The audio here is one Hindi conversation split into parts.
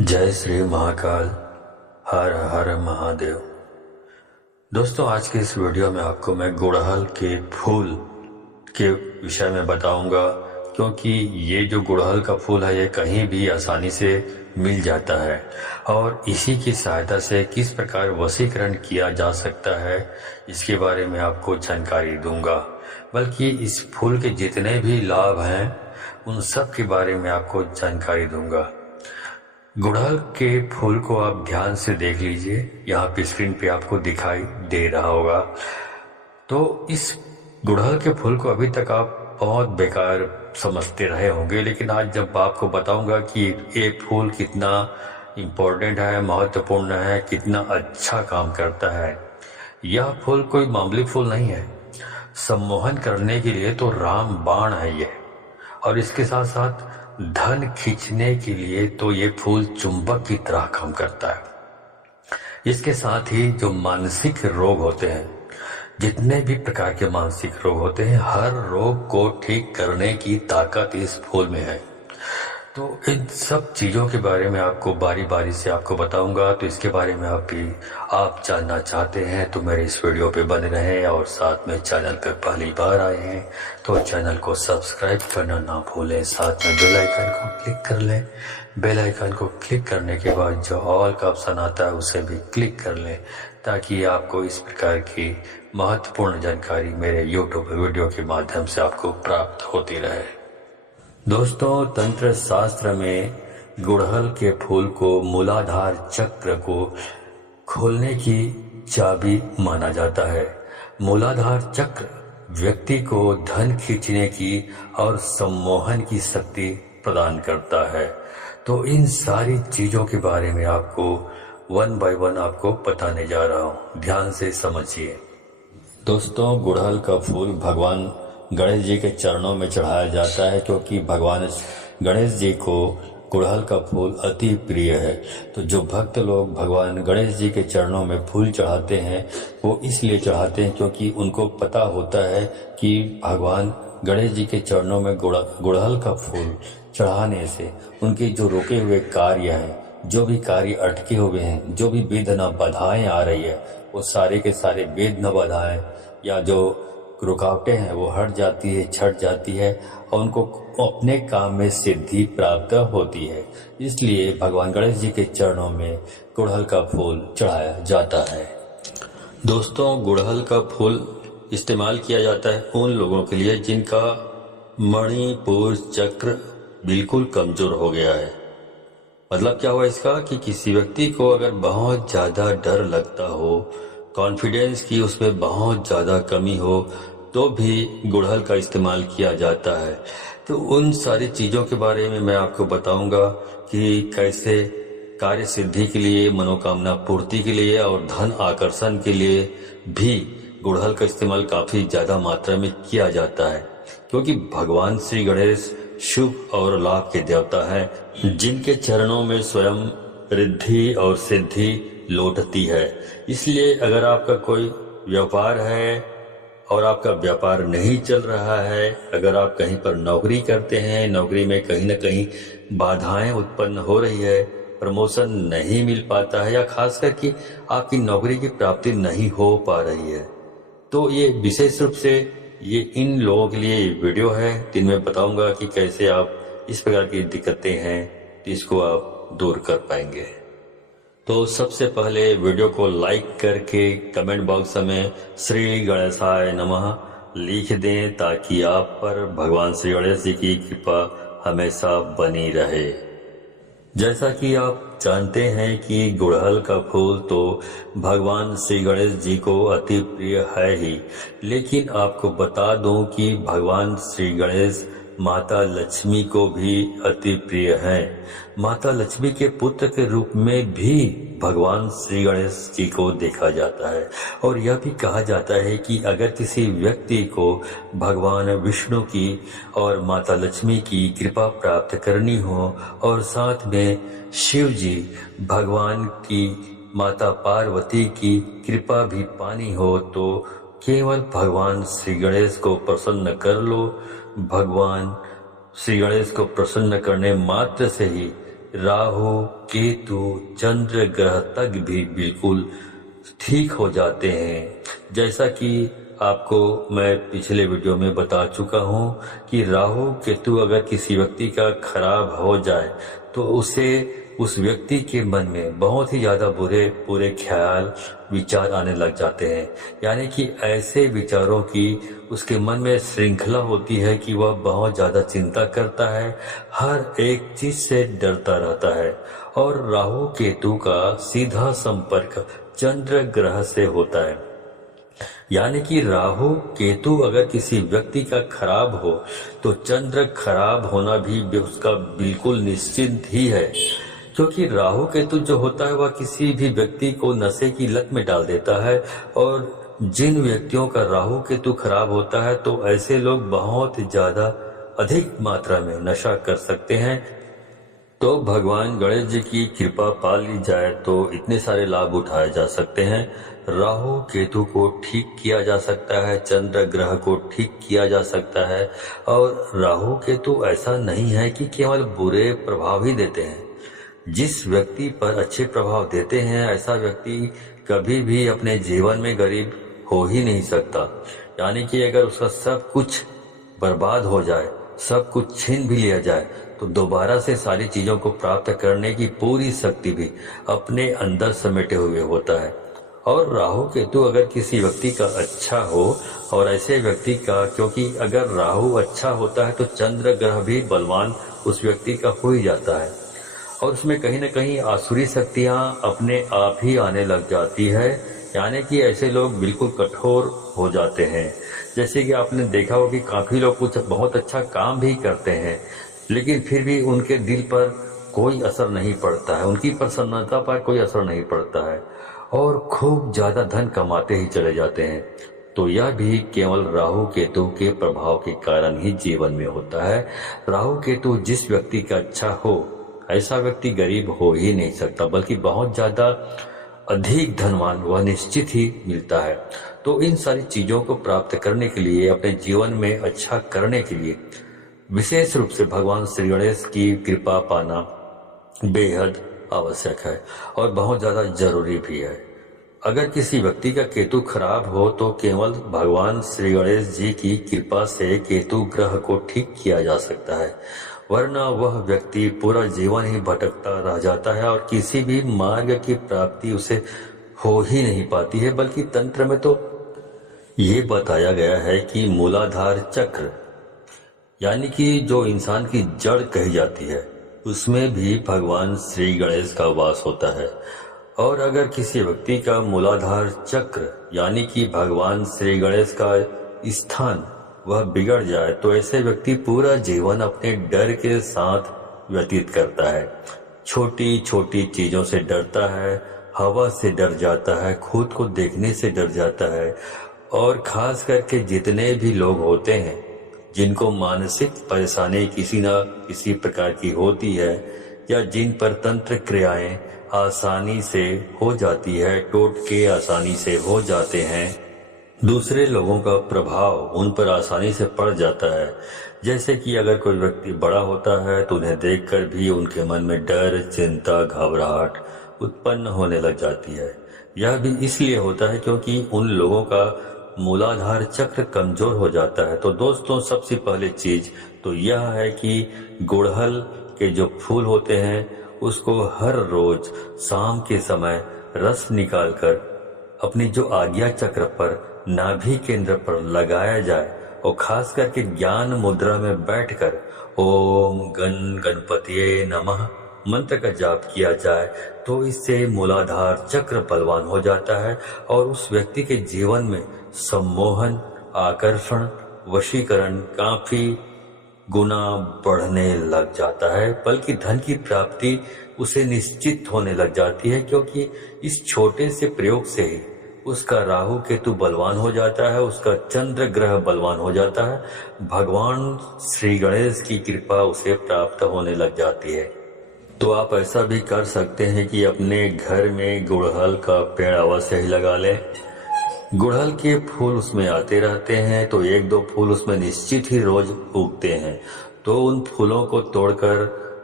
जय श्री महाकाल। हर हर महादेव। दोस्तों, आज के इस वीडियो में आपको मैं गुड़हल के फूल के विषय में बताऊंगा, क्योंकि ये जो गुड़हल का फूल है ये कहीं भी आसानी से मिल जाता है और इसी की सहायता से किस प्रकार वशीकरण किया जा सकता है इसके बारे में आपको जानकारी दूंगा। बल्कि इस फूल के जितने भी लाभ हैं उन सब के बारे में आपको जानकारी दूंगा। गुड़हल के फूल को आप ध्यान से देख लीजिए, यहाँ पे स्क्रीन पे आपको दिखाई दे रहा होगा। तो इस गुड़हल के फूल को अभी तक आप बहुत बेकार समझते रहे होंगे, लेकिन आज जब आपको बताऊंगा कि ये फूल कितना इम्पोर्टेंट है, महत्वपूर्ण है, कितना अच्छा काम करता है। यह फूल कोई मामूली फूल नहीं है। सम्मोहन करने के लिए तो राम बाण है ये, और इसके साथ साथ धन खींचने के लिए तो ये फूल चुंबक की तरह काम करता है। इसके साथ ही जो मानसिक रोग होते हैं, जितने भी प्रकार के मानसिक रोग होते हैं, हर रोग को ठीक करने की ताकत इस फूल में है। तो इन सब चीज़ों के बारे में आपको बारी बारी से आपको बताऊंगा। तो इसके बारे में आप जानना चाहते हैं तो मेरे इस वीडियो पे बने रहें, और साथ में चैनल पे पहली बार आए हैं तो चैनल को सब्सक्राइब करना ना भूलें। साथ में बेल आइकन को क्लिक कर लें। बेल आइकन को क्लिक करने के बाद जो ऑल का ऑप्शन आता है उसे भी क्लिक कर लें, ताकि आपको इस प्रकार की महत्वपूर्ण जानकारी मेरे यूट्यूब वीडियो के माध्यम से आपको प्राप्त होती रहे। दोस्तों, तंत्र शास्त्र में गुड़हल के फूल को मूलाधार चक्र को खोलने की चाबी माना जाता है। मूलाधार चक्र व्यक्ति को धन खींचने की और सम्मोहन की शक्ति प्रदान करता है। तो इन सारी चीजों के बारे में आपको वन बाय वन आपको बताने जा रहा हूँ, ध्यान से समझिए। दोस्तों, गुड़हल का फूल भगवान गणेश जी के चरणों में चढ़ाया जाता है, क्योंकि भगवान गणेश जी को गुड़हल का फूल अति प्रिय है। तो जो भक्त लोग भगवान गणेश जी के चरणों में फूल चढ़ाते हैं वो इसलिए चढ़ाते हैं क्योंकि उनको पता होता है कि भगवान गणेश जी के चरणों में गुड़हल का फूल चढ़ाने से उनके जो रुके हुए कार्य हैं, जो भी कार्य अटके हुए हैं, जो भी विघ्न बाधाएं आ रही है, वो सारे के सारे विघ्न बाधाएं या जो रुकावटें हैं वो हट जाती है, छट जाती है, और उनको अपने काम में सिद्धि प्राप्त होती है। इसलिए भगवान गणेश जी के चरणों में गुड़हल का फूल चढ़ाया जाता है। दोस्तों, गुड़हल का फूल इस्तेमाल किया जाता है उन लोगों के लिए जिनका मणिपुर चक्र बिल्कुल कमजोर हो गया है। मतलब क्या हुआ इसका कि किसी व्यक्ति को अगर बहुत ज्यादा डर लगता हो, कॉन्फिडेंस की उसमें बहुत ज्यादा कमी हो, तो भी गुड़हल का इस्तेमाल किया जाता है। तो उन सारी चीजों के बारे में मैं आपको बताऊंगा कि कैसे कार्य सिद्धि के लिए, मनोकामना पूर्ति के लिए और धन आकर्षण के लिए भी गुड़हल का इस्तेमाल काफी ज्यादा मात्रा में किया जाता है, क्योंकि भगवान श्री गणेश शुभ और लाभ के देवता हैं, जिनके चरणों में स्वयं रिद्धि और सिद्धि लौटती है। इसलिए अगर आपका कोई व्यापार है और आपका व्यापार नहीं चल रहा है, अगर आप कहीं पर नौकरी करते हैं, नौकरी में कहीं न कहीं बाधाएं उत्पन्न हो रही है, प्रमोशन नहीं मिल पाता है, या खास करके आपकी नौकरी की प्राप्ति नहीं हो पा रही है, तो ये विशेष रूप से ये इन लोगों के लिए वीडियो है, जिनमें बताऊंगा कि कैसे आप इस प्रकार की दिक्कतें हैं इसको आप दूर कर पाएंगे। तो सबसे पहले वीडियो को लाइक करके कमेंट बॉक्स में श्री गणेशाय नमः लिख दें, ताकि आप पर भगवान श्री गणेश जी की कृपा हमेशा बनी रहे। जैसा कि आप जानते हैं कि गुड़हल का फूल तो भगवान श्री गणेश जी को अति प्रिय है ही, लेकिन आपको बता दूं कि भगवान श्री गणेश माता लक्ष्मी को भी अति प्रिय हैं। माता लक्ष्मी के पुत्र के रूप में भी भगवान श्री गणेश जी को देखा जाता है, और यह भी कहा जाता है कि अगर किसी व्यक्ति को भगवान विष्णु की और माता लक्ष्मी की कृपा प्राप्त करनी हो, और साथ में शिव जी भगवान की माता पार्वती की कृपा भी पानी हो, तो केवल भगवान श्री गणेश को प्रसन्न कर लो। भगवान श्री गणेश को प्रसन्न करने मात्र से ही राहु केतु चंद्र ग्रह तक भी बिल्कुल ठीक हो जाते हैं। जैसा कि आपको मैं पिछले वीडियो में बता चुका हूं कि राहु केतु अगर किसी व्यक्ति का खराब हो जाए तो उस व्यक्ति के मन में बहुत ही ज़्यादा बुरे ख्याल विचार आने लग जाते हैं। यानी कि ऐसे विचारों की उसके मन में श्रृंखला होती है कि वह बहुत ज़्यादा चिंता करता है, हर एक चीज़ से डरता रहता है। और राहु केतु का सीधा संपर्क चंद्र ग्रह से होता है। यानी कि राहु केतु अगर किसी व्यक्ति का खराब हो तो चंद्र खराब होना भी उसका बिल्कुल निश्चित ही है, क्योंकि राहु केतु जो होता है वह किसी भी व्यक्ति को नशे की लत में डाल देता है। और जिन व्यक्तियों का राहु केतु खराब होता है तो ऐसे लोग बहुत ज्यादा अधिक मात्रा में नशा कर सकते हैं। तो भगवान गणेश जी की कृपा पा ली जाए तो इतने सारे लाभ उठाए जा सकते हैं। राहु केतु को ठीक किया जा सकता है, चंद्र ग्रह को ठीक किया जा सकता है। और राहु केतु ऐसा नहीं है कि केवल बुरे प्रभाव ही देते हैं। जिस व्यक्ति पर अच्छे प्रभाव देते हैं ऐसा व्यक्ति कभी भी अपने जीवन में गरीब हो ही नहीं सकता। यानी कि अगर उसका सब कुछ बर्बाद हो जाए, सब कुछ छीन भी लिया जाए तो दोबारा से सारी चीजों को प्राप्त करने की पूरी शक्ति भी अपने अंदर समेटे हुए होता है। और राहु केतु अगर किसी व्यक्ति का अच्छा हो, और ऐसे व्यक्ति का, क्योंकि अगर राहु अच्छा होता है तो चंद्र ग्रह भी बलवान उस व्यक्ति का हो ही जाता है और उसमें कहीं न कहीं आसुरी शक्तियां अपने आप ही आने लग जाती है। यानी कि ऐसे लोग बिल्कुल कठोर हो जाते हैं। जैसे कि आपने देखा हो कि काफी लोग कुछ बहुत अच्छा काम भी करते हैं लेकिन फिर भी उनके दिल पर कोई असर नहीं पड़ता है, उनकी प्रसन्नता पर कोई असर नहीं पड़ता है और खूब ज्यादा धन कमाते ही चले जाते हैं। तो यह भी केवल राहु केतु के प्रभाव के कारण ही जीवन में होता है। राहु केतु जिस व्यक्ति का अच्छा हो ऐसा व्यक्ति गरीब हो ही नहीं सकता, बल्कि बहुत ज्यादा अधिक धनवान वह निश्चित ही मिलता है। तो इन सारी चीजों को प्राप्त करने के लिए, अपने जीवन में अच्छा करने के लिए विशेष रूप से भगवान श्री गणेश की कृपा पाना बेहद आवश्यक है और बहुत ज्यादा जरूरी भी है। अगर किसी व्यक्ति का केतु खराब हो तो केवल भगवान श्री गणेश जी की कृपा से केतु ग्रह को ठीक किया जा सकता है, वरना वह व्यक्ति पूरा जीवन ही भटकता रह जाता है और किसी भी मार्ग की प्राप्ति उसे हो ही नहीं पाती है। बल्कि तंत्र में तो ये बताया गया है कि मूलाधार चक्र, यानी कि जो इंसान की जड़ कही जाती है, उसमें भी भगवान श्री गणेश का वास होता है। और अगर किसी व्यक्ति का मूलाधार चक्र यानी कि भगवान श्री गणेश का स्थान वह बिगड़ जाए तो ऐसे व्यक्ति पूरा जीवन अपने डर के साथ व्यतीत करता है। छोटी छोटी चीजों से डरता है, हवा से डर जाता है, खुद को देखने से डर जाता है। और खास करके जितने भी लोग होते हैं जिनको मानसिक परेशानी किसी न किसी प्रकार की होती है या जिन पर तंत्र क्रियाएं आसानी से हो जाती है, टोटके आसानी से हो जाते हैं, दूसरे लोगों का प्रभाव उन पर आसानी से पड़ जाता है। जैसे कि अगर कोई व्यक्ति बड़ा होता है तो उन्हें देखकर भी उनके मन में डर, चिंता, घबराहट उत्पन्न होने लग जाती है। यह भी इसलिए होता है क्योंकि उन लोगों का मूलाधार चक्र कमजोर हो जाता है। तो दोस्तों, सबसे पहले चीज तो यह है कि गुड़हल के जो फूल होते हैं उसको हर रोज शाम के समय रस निकालकर अपनी जो आज्ञा चक्र पर, नाभि केंद्र पर लगाया जाए और खास करके ज्ञान मुद्रा में बैठकर ओम गणपतिये नमः मंत्र का जाप किया जाए तो इससे मूलाधार चक्र बलवान हो जाता है और उस व्यक्ति के जीवन में सम्मोहन, आकर्षण, वशीकरण काफी गुना बढ़ने लग जाता है। बल्कि धन की प्राप्ति उसे निश्चित होने लग जाती है क्योंकि इस छोटे से प्रयोग से ही उसका राहु केतु बलवान हो जाता है, उसका चंद्र ग्रह बलवान हो जाता है, भगवान श्री गणेश की कृपा उसे प्राप्त होने लग जाती है। तो आप ऐसा भी कर सकते हैं कि अपने घर में गुड़हल का पेड़ अवश्य ही लगा लें। गुड़हल के फूल उसमें आते रहते हैं तो एक दो फूल उसमें निश्चित ही रोज उगते हैं। तो उन फूलों को तोड़कर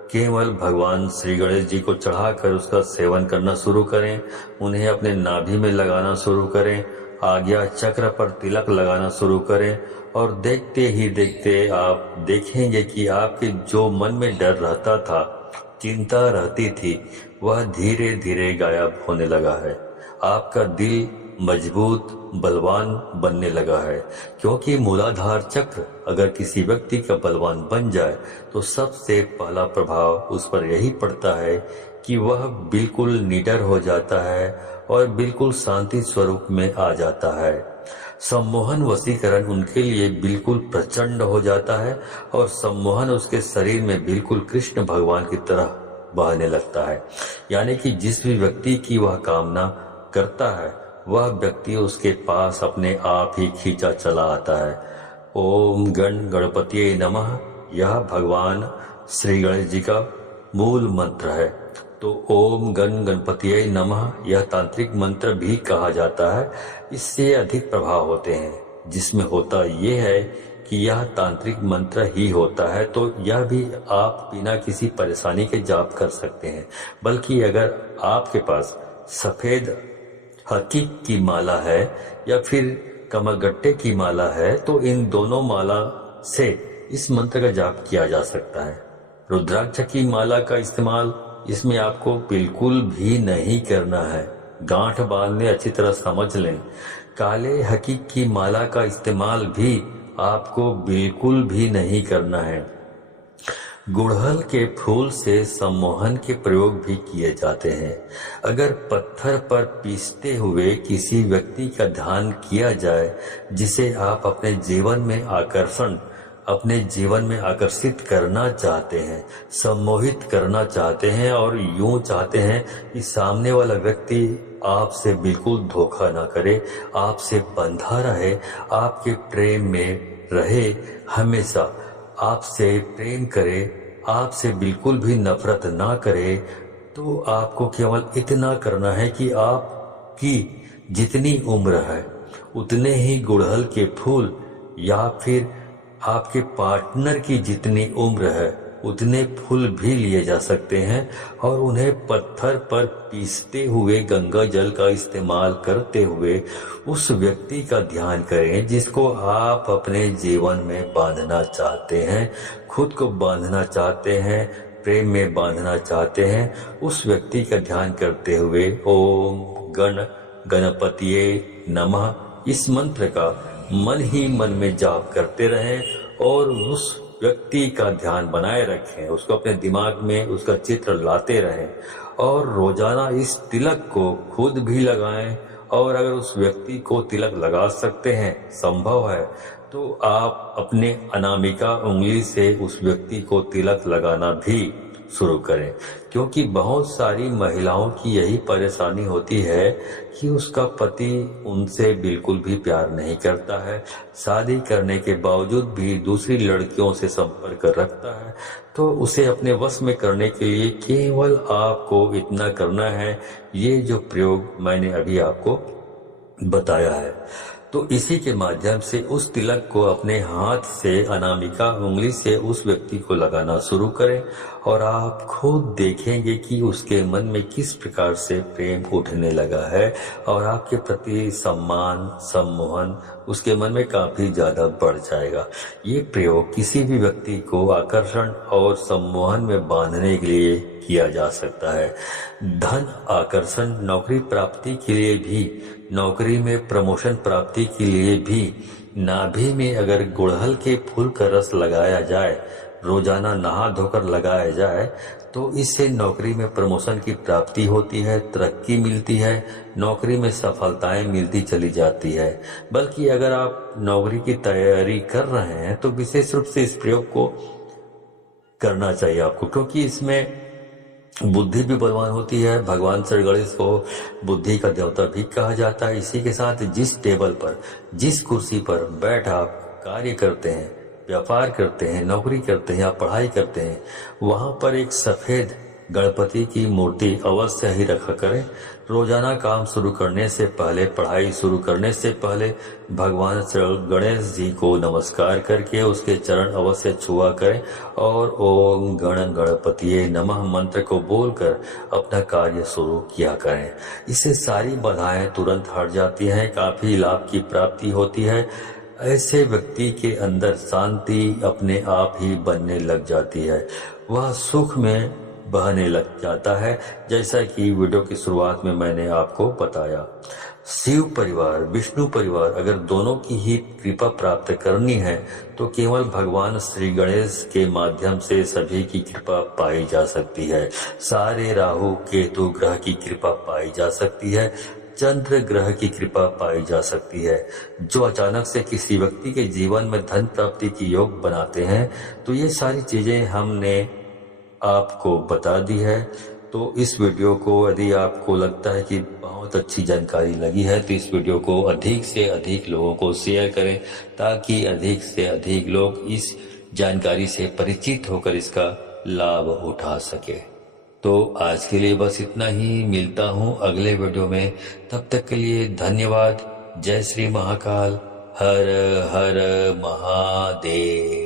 केवल भगवान श्री गणेश जी को चढ़ाकर उसका सेवन करना शुरू करें। उन्हें अपने नाभि में लगाना शुरू करें, आज्ञा चक्र पर तिलक लगाना शुरू करें और देखते ही देखते आप देखेंगे कि आपके जो मन में डर रहता था, चिंता रहती थी, वह धीरे धीरे गायब होने लगा है। आपका दिल मजबूत बलवान बनने लगा है, क्योंकि मूलाधार चक्र अगर किसी व्यक्ति का बलवान बन जाए तो सबसे पहला प्रभाव उस पर यही पड़ता है कि वह बिल्कुल निडर हो जाता है और बिल्कुल शांति स्वरूप में आ जाता है। सम्मोहन वशीकरण उनके लिए बिल्कुल प्रचंड हो जाता है और सम्मोहन उसके शरीर में बिल्कुल कृष्ण भगवान की तरह बहने लगता है। यानी कि जिस भी व्यक्ति की वह कामना करता है वह व्यक्ति उसके पास अपने आप ही खींचा चला आता है। ओम गण गणपतिये नमः यह भगवान श्री गणेश जी का मूल मंत्र है। तो ओम गण गणपतिये नमः यह तांत्रिक मंत्र भी कहा जाता है। इससे अधिक प्रभाव होते हैं, जिसमें होता यह है कि यह तांत्रिक मंत्र ही होता है, तो यह भी आप बिना किसी परेशानी के जाप कर सकते हैं। बल्कि अगर आपके पास सफेद हकीक की माला है या फिर कमलगट्टे की माला है तो इन दोनों माला से इस मंत्र का जाप किया जा सकता है। रुद्राक्ष की माला का इस्तेमाल इसमें आपको बिल्कुल भी नहीं करना है। गांठ बांधने अच्छी तरह समझ लें। काले हकीक की माला का इस्तेमाल भी आपको बिल्कुल भी नहीं करना है। गुड़हल के फूल से सम्मोहन के प्रयोग भी किए जाते हैं। अगर पत्थर पर पीसते हुए किसी व्यक्ति का ध्यान किया जाए जिसे आप अपने जीवन में आकर्षित करना चाहते हैं, सम्मोहित करना चाहते हैं और यूं चाहते हैं कि सामने वाला व्यक्ति आपसे बिल्कुल धोखा ना करे, आपसे बंधा रहे, आपके प्रेम में रहे, हमेशा आपसे प्रेम करे, आपसे बिल्कुल भी नफरत ना करे, तो आपको केवल इतना करना है कि आपकी जितनी उम्र है उतने ही गुड़हल के फूल या फिर आपके पार्टनर की जितनी उम्र है उतने फूल भी लिए जा सकते हैं और उन्हें पत्थर पर पीसते हुए गंगा जल का इस्तेमाल करते हुए उस व्यक्ति का ध्यान करें जिसको आप अपने जीवन में बांधना चाहते हैं, खुद को बांधना चाहते हैं, प्रेम में बांधना चाहते हैं। उस व्यक्ति का ध्यान करते हुए ओम गण गणपतिये नमः इस मंत्र का मन ही मन में जाप करते रहें और उस व्यक्ति का ध्यान बनाए रखें, उसको अपने दिमाग में उसका चित्र लाते रहें और रोजाना इस तिलक को खुद भी लगाएं और अगर उस व्यक्ति को तिलक लगा सकते हैं, संभव है, तो आप अपने अनामिका उंगली से उस व्यक्ति को तिलक लगाना भी शुरू करें। क्योंकि बहुत सारी महिलाओं की यही परेशानी होती है कि उसका पति उनसे बिल्कुल भी प्यार नहीं करता है, शादी करने के बावजूद भी दूसरी लड़कियों से संपर्क रखता है। तो उसे अपने वश में करने के लिए केवल आपको इतना करना है, ये जो प्रयोग मैंने अभी आपको बताया है। तो इसी के माध्यम से उस तिलक को अपने हाथ से अनामिका उंगली से उस व्यक्ति को लगाना शुरू करें और आप खुद देखेंगे कि उसके मन में किस प्रकार से प्रेम उठने लगा है और आपके प्रति सम्मान सम्मोहन उसके मन में काफी ज्यादा बढ़ जाएगा। ये प्रयोग किसी भी व्यक्ति को आकर्षण और सम्मोहन में बांधने के लिए किया जा सकता है। धन आकर्षण, नौकरी प्राप्ति के लिए भी, नौकरी में प्रमोशन प्राप्ति के लिए भी नाभि में अगर गुड़हल के फूल का रस लगाया जाए, रोजाना नहा धोकर लगाया जाए, तो इससे नौकरी में प्रमोशन की प्राप्ति होती है, तरक्की मिलती है, नौकरी में सफलताएं मिलती चली जाती है। बल्कि अगर आप नौकरी की तैयारी कर रहे हैं तो विशेष रूप से इस प्रयोग को करना चाहिए आपको, क्योंकि इसमें बुद्धि भी बलवान होती है। भगवान श्री गणेश को बुद्धि का देवता भी कहा जाता है। इसी के साथ जिस टेबल पर, जिस कुर्सी पर बैठ आप कार्य करते हैं, व्यापार करते हैं, नौकरी करते हैं या पढ़ाई करते हैं, वहां पर एक सफेद गणपति की मूर्ति अवश्य ही रखा करें। रोजाना काम शुरू करने से पहले, पढ़ाई शुरू करने से पहले भगवान श्री गणेश जी को नमस्कार करके उसके चरण अवश्य छुआ करें और ओम गण गणपतिये नमः मंत्र को बोलकर अपना कार्य शुरू किया करें। इससे सारी बाधाएं तुरंत हट जाती हैं, काफी लाभ की प्राप्ति होती है। ऐसे व्यक्ति के अंदर शांति अपने आप ही बनने लग जाती है, वह सुख में बहने लग जाता है। जैसा कि वीडियो की शुरुआत में मैंने आपको बताया, शिव परिवार, विष्णु परिवार, अगर दोनों की ही कृपा प्राप्त करनी है तो केवल भगवान श्री गणेश के माध्यम से सभी की कृपा पाई जा सकती है। सारे राहु केतु ग्रह की कृपा पाई जा सकती है, चंद्र ग्रह की कृपा पाई जा सकती है, जो अचानक से किसी व्यक्ति के जीवन में धन प्राप्ति की योग बनाते हैं। तो ये सारी चीजें हमने आपको बता दी है। तो इस वीडियो को यदि आपको लगता है कि बहुत अच्छी जानकारी लगी है तो इस वीडियो को अधिक से अधिक लोगों को शेयर करें, ताकि अधिक से अधिक लोग इस जानकारी से परिचित होकर इसका लाभ उठा सके। तो आज के लिए बस इतना ही, मिलता हूँ अगले वीडियो में। तब तक के लिए धन्यवाद। जय श्री महाकाल। हर हर महादेव।